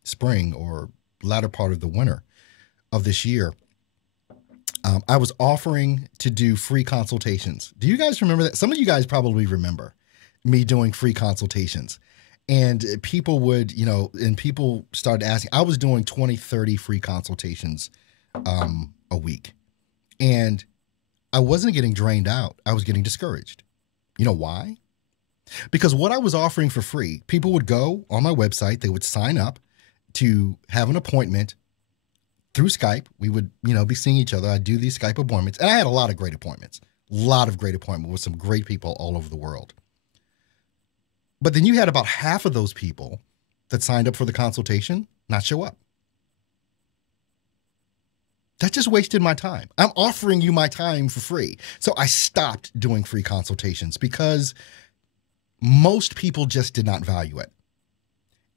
spring or latter part of the winter of this year, I was offering to do free consultations. Do you guys remember that? Some of you guys probably remember me doing free consultations. And people would, and people started asking. I was doing 20, 30 free consultations a week. And I wasn't getting drained out. I was getting discouraged. You know why? Because what I was offering for free, people would go on my website, they would sign up to have an appointment through Skype. We would, be seeing each other. I'd do these Skype appointments. And I had a lot of great appointments with some great people all over the world. But then you had about half of those people that signed up for the consultation not show up. That just wasted my time. I'm offering you my time for free. So I stopped doing free consultations because most people just did not value it.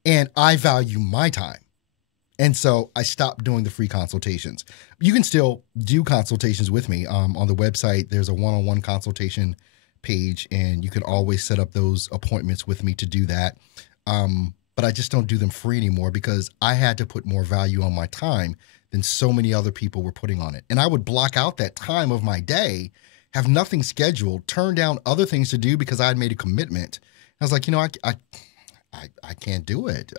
And I value my time. And so I stopped doing the free consultations. You can still do consultations with me. On the website, there's a one-on-one consultation page, and you can always set up those appointments with me to do that. But I just don't do them free anymore because I had to put more value on my time than so many other people were putting on it. And I would block out that time of my day, have nothing scheduled, turn down other things to do because I had made a commitment. I was like, I can't do it.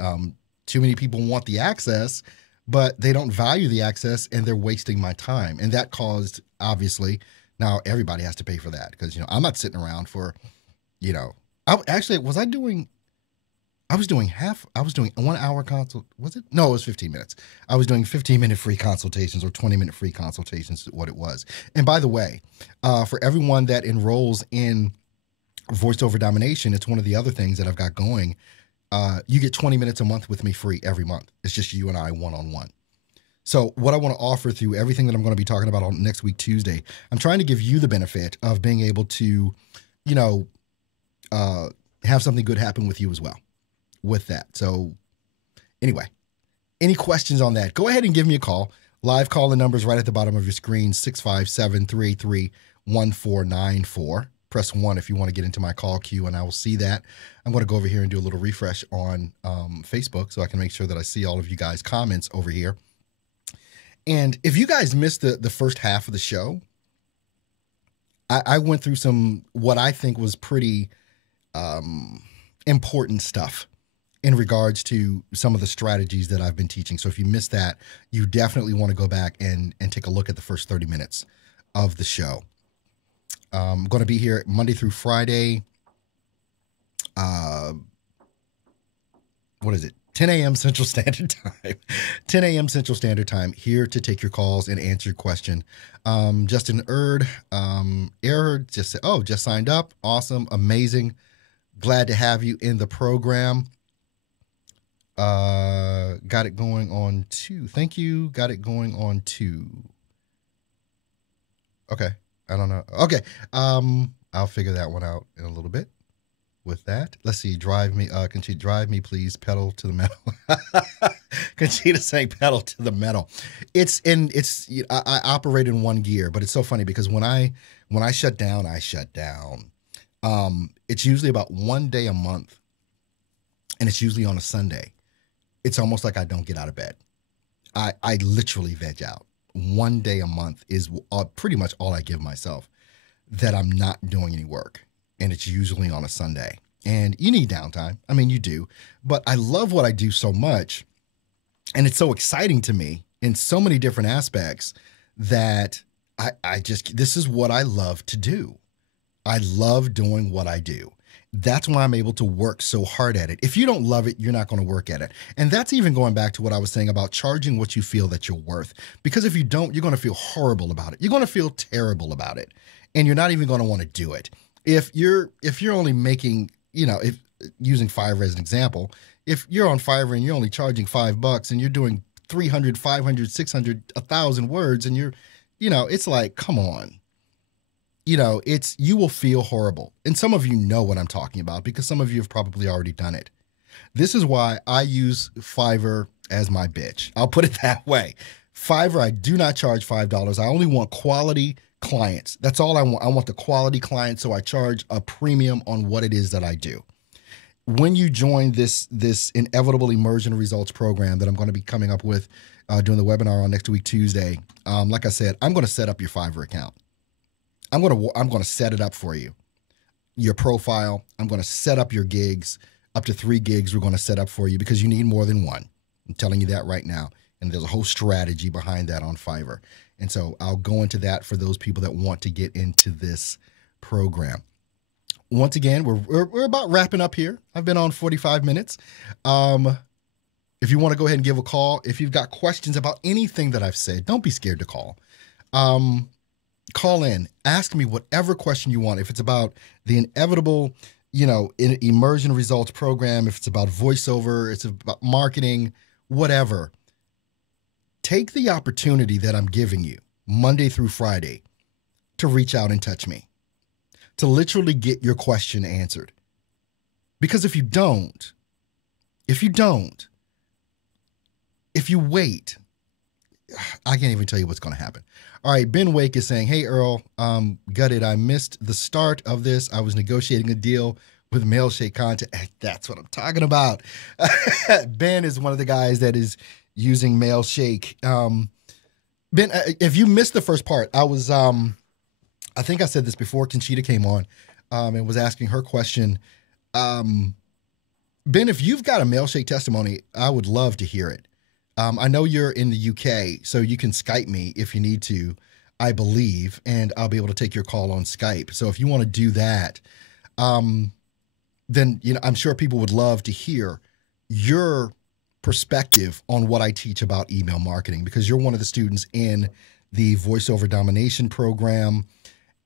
Too many people want the access, but they don't value the access and they're wasting my time. And that caused, obviously, now everybody has to pay for that because, I'm not sitting around for, I was doing 1 hour consult. Was it? No, it was 15 minutes. I was doing 15-minute free consultations or 20-minute free consultations is what it was. And by the way, for everyone that enrolls in Voiceover Domination, it's one of the other things that I've got going. You get 20 minutes a month with me free every month. It's just you and I one-on-one. So what I want to offer through everything that I'm going to be talking about on next week, Tuesday, I'm trying to give you the benefit of being able to, have something good happen with you as well with that. So anyway, any questions on that, go ahead and give me a call. Live call the numbers right at the bottom of your screen, 657-383-1494. Press 1 if you want to get into my call queue, and I will see that. I'm going to go over here and do a little refresh on Facebook so I can make sure that I see all of you guys' comments over here. And if you guys missed the first half of the show, I went through what I think was pretty important stuff in regards to some of the strategies that I've been teaching. So if you missed that, you definitely want to go back and take a look at the first 30 minutes of the show. I'm going to be here Monday through Friday. 10 a.m. Central Standard Time. 10 a.m. Central Standard Time, here to take your calls and answer your question. Justin Errd just said, just signed up. Awesome. Amazing. Glad to have you in the program. Got it going on too. Thank you. Got it going on too. Okay. I don't know. Okay. I'll figure that one out in a little bit with that. Let's see. Conchita, drive me, please. Pedal to the metal. Conchita saying pedal to the metal. I operate in one gear, but it's so funny because when I shut down, I shut down. It's usually about one day a month, and it's usually on a Sunday. It's almost like I don't get out of bed. I literally veg out. One day a month is pretty much all I give myself that I'm not doing any work. And it's usually on a Sunday. And you need downtime. I mean, you do. But I love what I do so much. And it's so exciting to me in so many different aspects that this is what I love to do. I love doing what I do. That's why I'm able to work so hard at it. If you don't love it, you're not going to work at it. And that's even going back to what I was saying about charging what you feel that you're worth. Because if you don't, you're going to feel horrible about it. You're going to feel terrible about it. And you're not even going to want to do it. If you're only making, if using Fiverr as an example, if you're on Fiverr and you're only charging $5 and you're doing 300, 500, 600, 1,000 words and it's like, come on. You will feel horrible. And some of you know what I'm talking about because some of you have probably already done it. This is why I use Fiverr as my bitch. I'll put it that way. Fiverr, I do not charge $5. I only want quality clients. That's all I want. I want the quality clients, so I charge a premium on what it is that I do. When you join this Inevitable Immersion Results program that I'm going to be coming up with during the webinar on next week, Tuesday, like I said, I'm going to set up your Fiverr account. I'm going to set it up for you. Your profile, I'm going to set up your gigs. Up to 3 gigs we're going to set up for you because you need more than one. I'm telling you that right now. And there's a whole strategy behind that on Fiverr. And so I'll go into that for those people that want to get into this program. Once again, we're about wrapping up here. I've been on 45 minutes. If you want to go ahead and give a call, if you've got questions about anything that I've said, don't be scared to call. Call in, ask me whatever question you want. If it's about the Inevitable, Immersion Results program, if it's about voiceover, it's about marketing, whatever. Take the opportunity that I'm giving you Monday through Friday to reach out and touch me, to literally get your question answered. Because if you wait, I can't even tell you what's going to happen. All right, Ben Wake is saying, hey, Earl, gutted. I missed the start of this. I was negotiating a deal with Mailshake content. That's what I'm talking about. Ben is one of the guys that is using Mailshake. Ben, if you missed the first part, I think I said this before Conchita came on and was asking her question. Ben, if you've got a Mailshake testimony, I would love to hear it. I know you're in the UK, so you can Skype me if you need to, I believe, and I'll be able to take your call on Skype. So if you want to do that, then I'm sure people would love to hear your perspective on what I teach about email marketing, because you're one of the students in the Voiceover Domination program.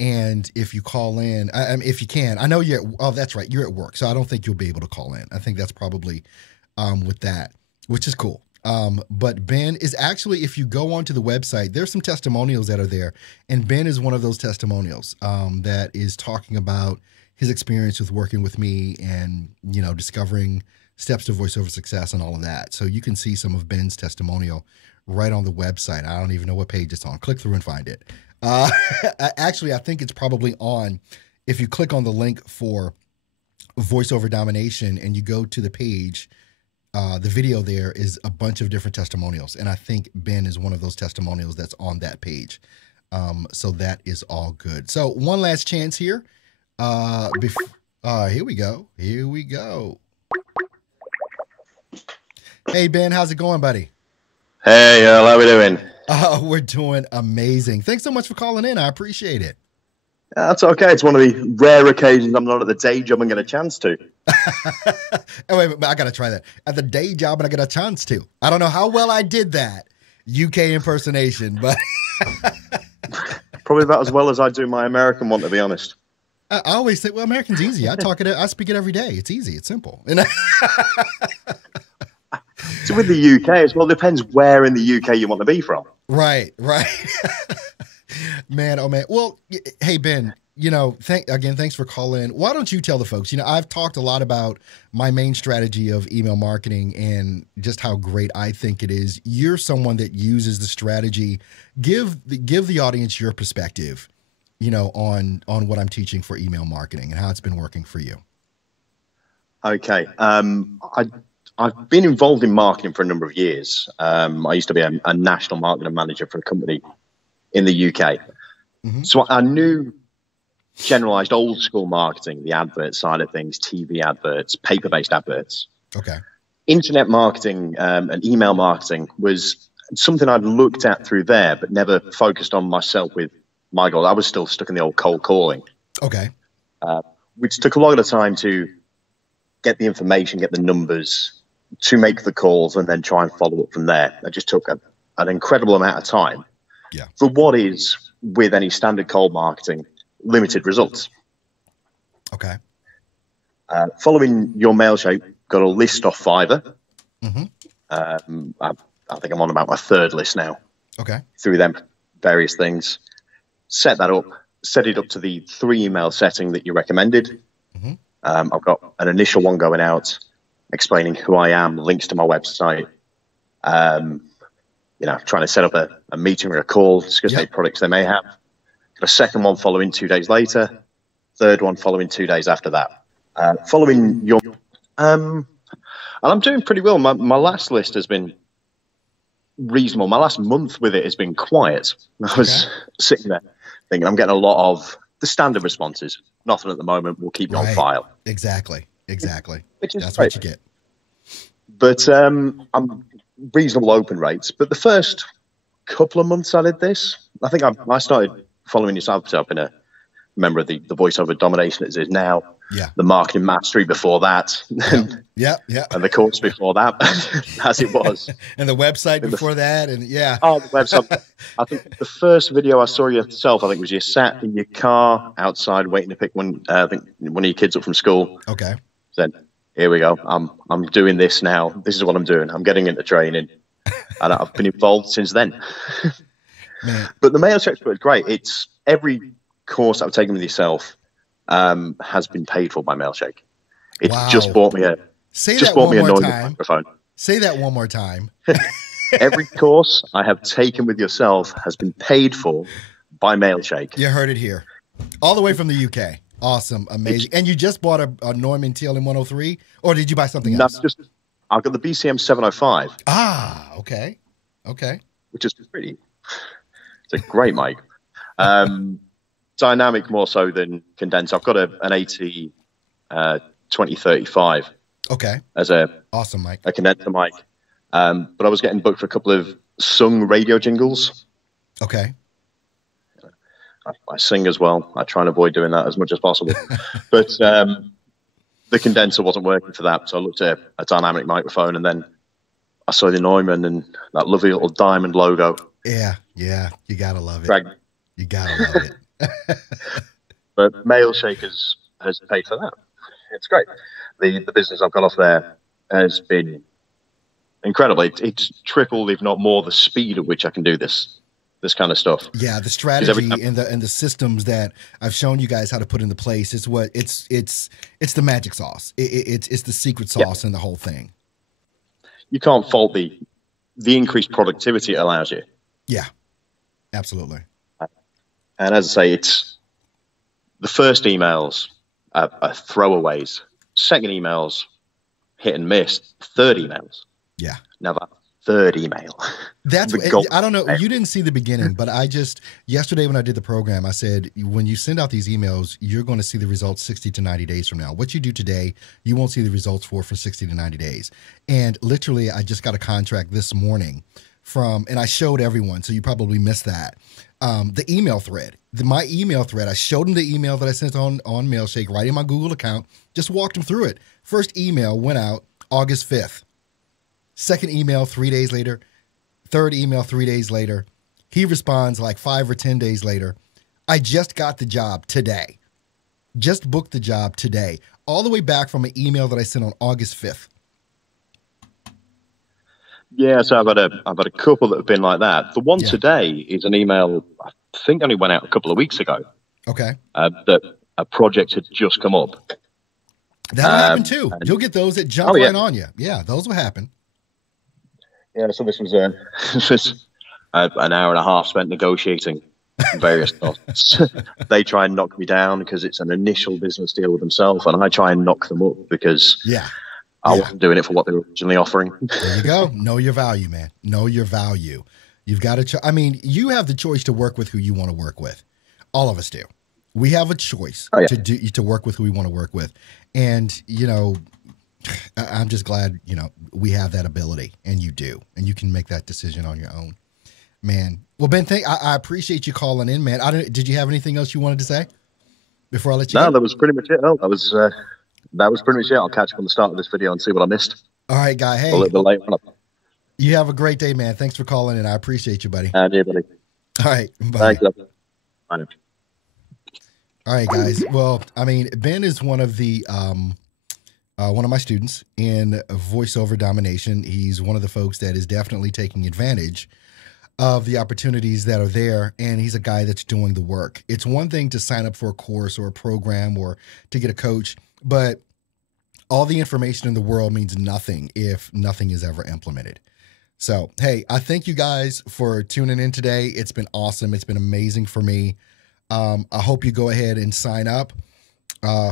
And if you call in, if you can, I know that's right, you're at work, so I don't think you'll be able to call in. I think that's probably with that, which is cool. But Ben is actually, if you go onto the website, there's some testimonials that are there. And Ben is one of those testimonials that is talking about his experience with working with me and, discovering steps to voiceover success and all of that. So you can see some of Ben's testimonial right on the website. I don't even know what page it's on. Click through and find it. Actually, I think it's probably on, if you click on the link for Voiceover Domination and you go to the page, the video there is a bunch of different testimonials. And I think Ben is one of those testimonials that's on that page. So that is all good. So one last chance here. Here we go. Hey, Ben, how's it going, buddy? Hey, how we doing? We're doing amazing. Thanks so much for calling in. I appreciate it. That's okay. It's one of the rare occasions I'm not at the day job and get a chance to. Oh, wait, I got to try that. At the day job and I get a chance to. I don't know how well I did that UK impersonation, but probably about as well as I do my American one, to be honest. I always say, well, American's easy. I speak it every day. It's easy. It's simple. So with the UK as well, depends where in the UK you want to be from. Right. Man, oh man. Well, hey, Ben, thanks for calling. Why don't you tell the folks, I've talked a lot about my main strategy of email marketing and just how great I think it is. You're someone that uses the strategy. Give the audience your perspective, on what I'm teaching for email marketing and how it's been working for you. Okay. I've been involved in marketing for a number of years. I used to be a national marketing manager for a company in the UK. Mm-hmm. So I knew generalized old school marketing, the advert side of things, TV adverts, paper-based adverts. Okay. Internet marketing and email marketing was something I'd looked at through there, but never focused on myself with my goal. I was still stuck in the old cold calling. Okay. Which took a lot of time to get the information, get the numbers, to make the calls, and then try and follow up from there. It just took an incredible amount of time. Yeah. For what is, with any standard cold marketing, limited results. Okay. Following your Mailshake, got a list off Fiverr. Mm-hmm. I think I'm on about my third list now. Okay. Through them various things. Set that up, set it up to the 3 email setting that you recommended. Mm-hmm. I've got an initial one going out explaining who I am, links to my website, trying to set up a meeting or a call, discuss any products they may have. Got a second one following 2 days later, third one following 2 days after that. Following your, and I'm doing pretty well. My last list has been reasonable. My last month with it has been quiet. I was sitting there thinking I'm getting a lot of the standard responses. Nothing at the moment. We'll keep it on file. Exactly. Which is That's great. what you get. But I'm reasonable open rates. But the first couple of months I did this, I think I started following yourself up in a member of the Voiceover Domination as it is now. Yeah. The Marketing Mastery before that. Yeah. And the course before that, as it was. And the website before that. And Oh, the website. I think the first video I saw yourself, I think, was you sat in your car outside waiting to pick one of your kids up from school. Okay. Said, here we go. I'm doing this now. This is what I'm doing. I'm getting into training. And I've been involved since then. Man. But the Mailshake was great. It's every course I've taken with yourself has been paid for by Mailshake. It's Wow. just bought me a Say just that bought one me a more noisy time. microphone. Say that one more time. Every course I have taken with yourself has been paid for by Mailshake. You heard it here. All the way from the UK. Awesome. Amazing. And you just bought a Neumann TLM 103, or did you buy something else? I've got the BCM 705. Ah, okay. Okay. Which is pretty. It's a great mic. Dynamic more so than condenser. I've got an AT 2035. Okay. As a awesome mic. A condenser mic. But I was getting booked for a couple of sung radio jingles. Okay. I sing as well. I try and avoid doing that as much as possible. But the condenser wasn't working for that. So I looked at a dynamic microphone, and then I saw the Neumann and that lovely little diamond logo. Yeah. Yeah. You got to love it. You got to love it. But Mailshake has paid for that. It's great. The business I've got off there has been incredible. It's tripled, if not more, the speed at which I can do this kind of stuff. Yeah, the strategy and the systems that I've shown you guys how to put into place is what it's the magic sauce. It's the secret sauce in the whole thing. You can't fault the increased productivity it allows you. Yeah, absolutely. And as I say, it's the first emails are throwaways. Second emails, hit and miss. Third emails. Yeah. Now that third email. That's I don't know. You didn't see the beginning, but yesterday when I did the program, I said, when you send out these emails, you're going to see the results 60 to 90 days from now. What you do today, you won't see the results for 60 to 90 days. And literally, I just got a contract this morning and I showed everyone, so you probably missed that. The email thread, my email thread, I showed them the email that I sent on Mailshake right in my Google account, just walked them through it. First email went out August 5th. Second email 3 days later. Third email 3 days later. He responds like 5 or 10 days later. I just got the job today. Just booked the job today. All the way back from an email that I sent on August 5th. Yeah, so I've had a couple that have been like that. The one today is an email I think only went out a couple of weeks ago. Okay. That a project had just come up. That'll happen too. You'll get those that jump right on you. Yeah, those will happen. Yeah, so this was an hour and a half spent negotiating various costs. They try and knock me down because it's an initial business deal with themselves, and I try and knock them up because I wasn't doing it for what they were originally offering. There you go. Know your value, man. Know your value. You've got to. You have the choice to work with who you want to work with. All of us do. We have a choice to work with who we want to work with, and I'm just glad we have that ability, and you do, and you can make that decision on your own, man. Well, Ben, I appreciate you calling in, man. Did you have anything else you wanted to say before I let you go? No, that was pretty much it. That was pretty much it. I'll catch up on the start of this video and see what I missed. All right, guy. Hey, a little bit late on. You have a great day, man. Thanks for calling in. I appreciate you, buddy. And you, buddy. All right, bye. Thanks. Bye. All right, guys. Well, Ben is one of my students in voiceover domination. He's one of the folks that is definitely taking advantage of the opportunities that are there, and he's a guy that's doing the work. It's one thing to sign up for a course or a program or to get a coach, but all the information in the world means nothing if nothing is ever implemented. So, hey, I thank you guys for tuning in today. It's been awesome. It's been amazing for me. I hope you go ahead and sign up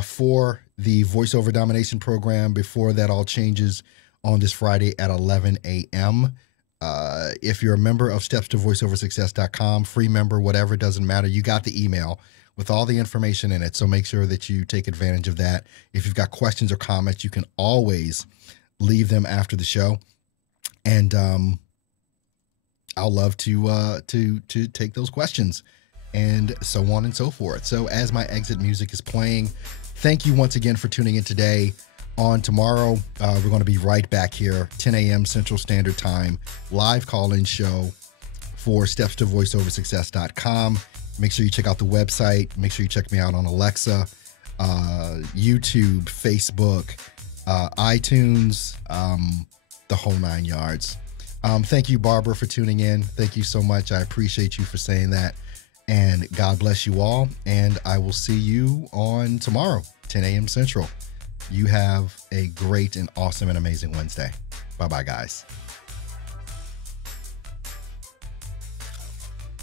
for the voiceover domination program before that all changes on this Friday at 11 a.m. If you're a member of stepstovoiceoversuccess.com, free member, whatever, it doesn't matter. You got the email with all the information in it. So make sure that you take advantage of that. If you've got questions or comments, you can always leave them after the show. And I'll love to take those questions and so on and so forth. So as my exit music is playing, thank you once again for tuning in today. On tomorrow, we're going to be right back here, 10 a.m. Central Standard Time, live call-in show for stepstovoiceoversuccess.com. Make sure you check out the website. Make sure you check me out on Alexa, YouTube, Facebook, iTunes, the whole 9 yards. Thank you, Barbara, for tuning in. Thank you so much. I appreciate you for saying that. And God bless you all. And I will see you on tomorrow, 10 a.m. Central. You have a great and awesome and amazing Wednesday. Bye-bye, guys.